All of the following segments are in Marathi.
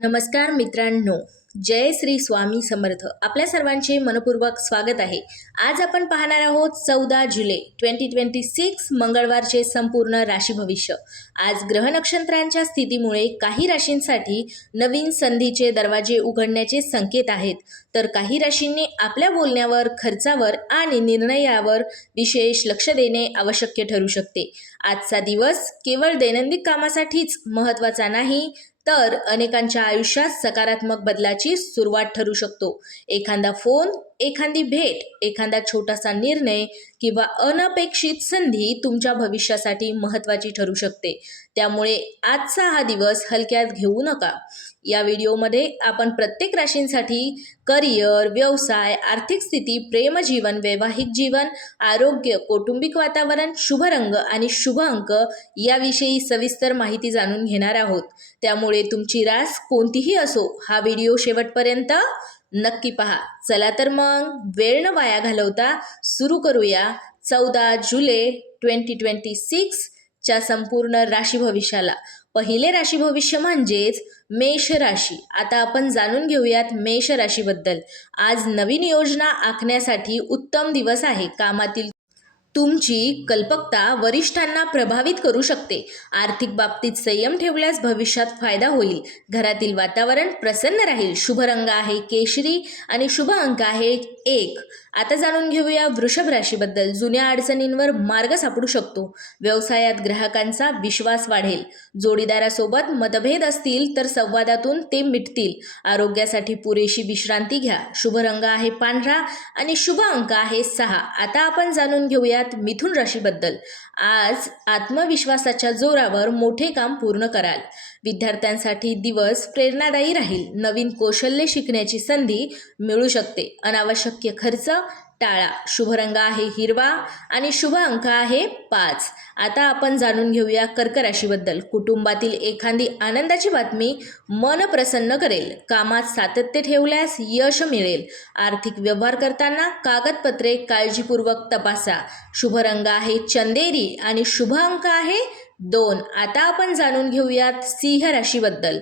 नमस्कार मित्रांनो, जय श्री स्वामी समर्थ. आपल्या सर्वांचे मनपूर्वक स्वागत आहे. आज आपण पाहणार आहोत 14 जुलै 2026 मंगळवारचे संपूर्ण राशी भविष्य. आज ग्रह नक्षत्रांच्या स्थितीमुळे काही राशींसाठी नवीन संधीचे दरवाजे उघडण्याचे संकेत आहेत, तर काही राशींनी आपल्या बोलण्यावर, खर्चावर आणि निर्णयावर विशेष लक्ष देणे आवश्यक ठरू शकते. आजचा दिवस केवळ दैनंदिन कामासाठीच महत्त्वाचा नाही, तर अनेकांच्या आयुष्यात सकारात्मक बदलाची सुरुवात ठरू शकतो. एखादा फोन, एखादी भेट, एखादा छोटासा निर्णय किंवा अनपेक्षित संधी तुमच्या भविष्यासाठी महत्त्वाची ठरू शकते. त्यामुळे आजचा हा दिवस हलक्यात घेऊ नका. या व्हिडिओमध्ये आपण प्रत्येक राशींसाठी करिअर, व्यवसाय, आर्थिक स्थिती, प्रेमजीवन, वैवाहिक जीवन, आरोग्य, कौटुंबिक वातावरण, शुभ रंग आणि शुभ अंक याविषयी सविस्तर माहिती जाणून घेणार आहोत. त्यामुळे तुमची रास कोणतीही असो, हा व्हिडिओ शेवटपर्यंत नक्की पहा. चला तर मग वेळ न वाया घालवता सुरू करूया 14 जुलै 2026 च्या संपूर्ण राशी भविष्याला. पहिले राशी भविष्य म्हणजेच मेष राशी. आता आपण जाणून घेऊयात मेष राशीबद्दल. आज नवीन योजना आखण्यासाठी उत्तम दिवस आहे. कामातील तुमची कल्पकता वरिष्ठांना प्रभावित करू शकते. आर्थिक बाबतीत संयम ठेवल्यास भविष्यात फायदा होईल. घरातील वातावरण प्रसन्न राहील. शुभ रंग आहे केशरी आणि शुभ अंक आहे 1. आता जाणून घेऊया वृषभ राशीबद्दल. जुन्या अडचणींवर मार्ग सापडू शकतो. व्यवसायात ग्राहकांचा विश्वास वाढेल. जोडीदारासोबत मतभेद असतील तर संवादातून ते मिटतील. आरोग्यासाठी पुरेशी विश्रांती घ्या. शुभ रंग आहे पांढरा आणि शुभ अंक आहे 6. आता आपण जाणून घेऊयात मिथुन राशीबद्दल. आज आत्मविश्वासाच्या जोरावर मोठे काम पूर्ण कराल. विद्यार्थ्यांसाठी दिवस प्रेरणादायी राहील. नवीन कौशल्य शिकण्याची संधी मिळू शकते. अनावश्यक खर्च टाळा. शुभ रंग आहे हिरवा आणि शुभ अंक आहे 5. आता आपण जाणून घेऊया कर्क राशीबद्दल. कुटुंबातील एखादी आनंदाची बातमी मन प्रसन्न करेल. कामात सातत्य ठेवल्यास यश मिळेल. आर्थिक व्यवहार करताना कागदपत्रे काळजीपूर्वक तपासा. शुभ रंग आहे चंदेरी आणि शुभ अंक आहे 2. आता आपण जाणून घेऊयात सिंह राशीबद्दल.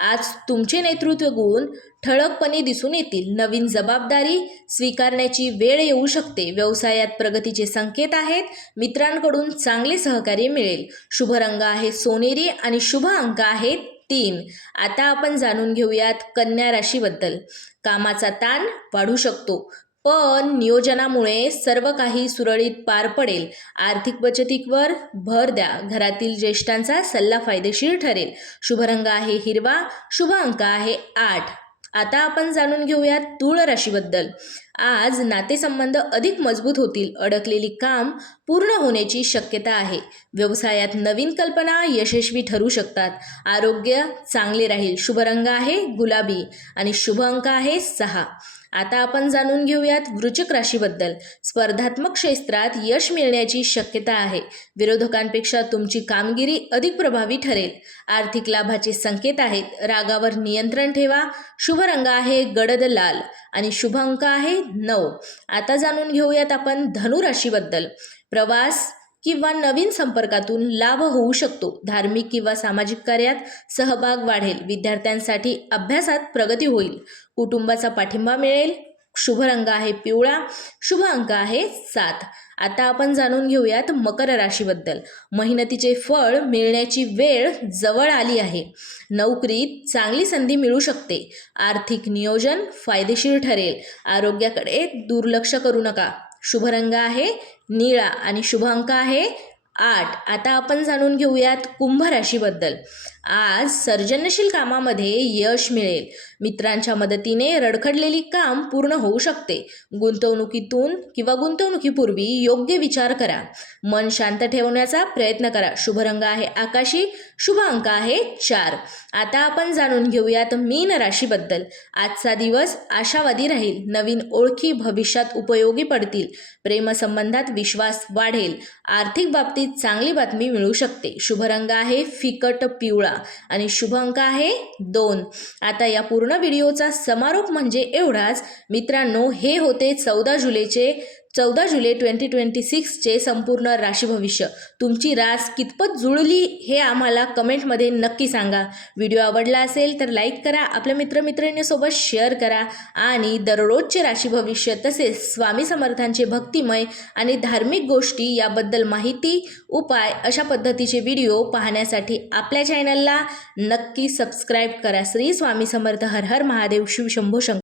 आज तुमचे नेतृत्व गुण ठळकपणे दिसून येतील. नवीन जबाबदारी स्वीकारण्याची वेळ येऊ शकते. व्यवसायात प्रगतीचे संकेत आहेत. मित्रांकडून चांगले सहकार्य मिळेल. शुभ रंग आहे सोनेरी आणि शुभ अंक आहे 3. आता आपण जाणून घेऊयात कन्या राशीबद्दल. कामाचा ताण वाढू शकतो, पण नियोजनामुळे सर्व काही सुरळीत पार पडेल. आर्थिक बचतीवर भर द्या. घरातील ज्येष्ठांचा सल्ला फायदेशीर ठरेल. शुभ रंग आहे हिरवा. शुभ अंक आहे 8. आता आपण जाणून घेऊयात तुळ राशीबद्दल. आज नातेसंबंध अधिक मजबूत होतील. अडकलेली काम पूर्ण होण्याची शक्यता आहे. व्यवसायात नवीन कल्पना यशस्वी ठरू शकतात. आरोग्य चांगले राहील. शुभ रंग आहे गुलाबी आणि शुभ अंक आहे 6. आता आपण जाणून घेऊयात वृश्चिक राशीबद्दल. स्पर्धात्मक क्षेत्रात यश मिळण्याची शक्यता आहे. विरोधकांपेक्षा तुमची कामगिरी अधिक प्रभावी ठरेल. आर्थिक लाभाचे संकेत आहेत. रागावर नियंत्रण ठेवा. शुभ रंग आहे गडद लाल आणि शुभ अंक आहे 9. आता जाणून घेऊयात आपण धनु राशीबद्दल. प्रवास किंवा नवीन संपर्कातून लाभ होऊ शकतो. धार्मिक किंवा सामाजिक कार्यात सहभाग वाढेल. विद्यार्थ्यांसाठी अभ्यासात प्रगती होईल. कुटुंबाचा पाठिंबा मिळेल. शुभ रंग आहे पिवळा. शुभ अंक आहे 7. आता आपण जाणून घेऊयात मकर राशीबद्दल. मेहनतीचे फळ मिळण्याची वेळ जवळ आली आहे. नोकरीत चांगली संधी मिळू शकते. आर्थिक नियोजन फायदेशीर ठरेल. आरोग्याकडे दुर्लक्ष करू नका. शुभ रंग आहे निळा आणि शुभ अंक आहे 8. आता आपण जाणून घेऊयात कुंभ राशीबद्दल. आज सर्जनशील कामामध्ये यश मिळेल. मित्रांच्या मदतीने रखडलेली काम पूर्ण होऊ शकते. गुंतवणुकीपूर्वी योग्य विचार करा. मन शांत ठेवण्याचा प्रयत्न करा. शुभ रंग आहे आकाशी. शुभ अंक आहे 4. आता आपण जाणून घेऊयात मीन राशीबद्दल. आजचा दिवस आशावादी राहील. नवीन ओळखी भविष्यात उपयोगी पडतील. प्रेमसंबंधात विश्वास वाढेल. आर्थिक बाबतीत चांगली बातमी मिळू शकते. शुभ रंग आहे फिकट पिवळा आणि शुभ अंक आहे 2. आता या पूर्ण व्हिडिओचा समारोप म्हणजे एवढाच. मित्रांनो, हे होते 14 जुलैचे 14 जुलै 2026चे संपूर्ण राशी भविष्य. तुमची रास कितपत जुळली हे आम्हाला कमेंटमध्ये नक्की सांगा. व्हिडिओ आवडला असेल तर लाईक करा, आपल्या मित्रमैत्रिणींसोबत शेअर करा आणि दररोजचे राशी भविष्य तसेच स्वामी समर्थांचे भक्तिमय आणि धार्मिक गोष्टी याबद्दल माहिती, उपाय अशा पद्धतीचे व्हिडिओ पाहण्यासाठी आपल्या चॅनलला नक्की सबस्क्राईब करा. श्री स्वामी समर्थ. हर हर महादेव. शिव शंभो शंकर.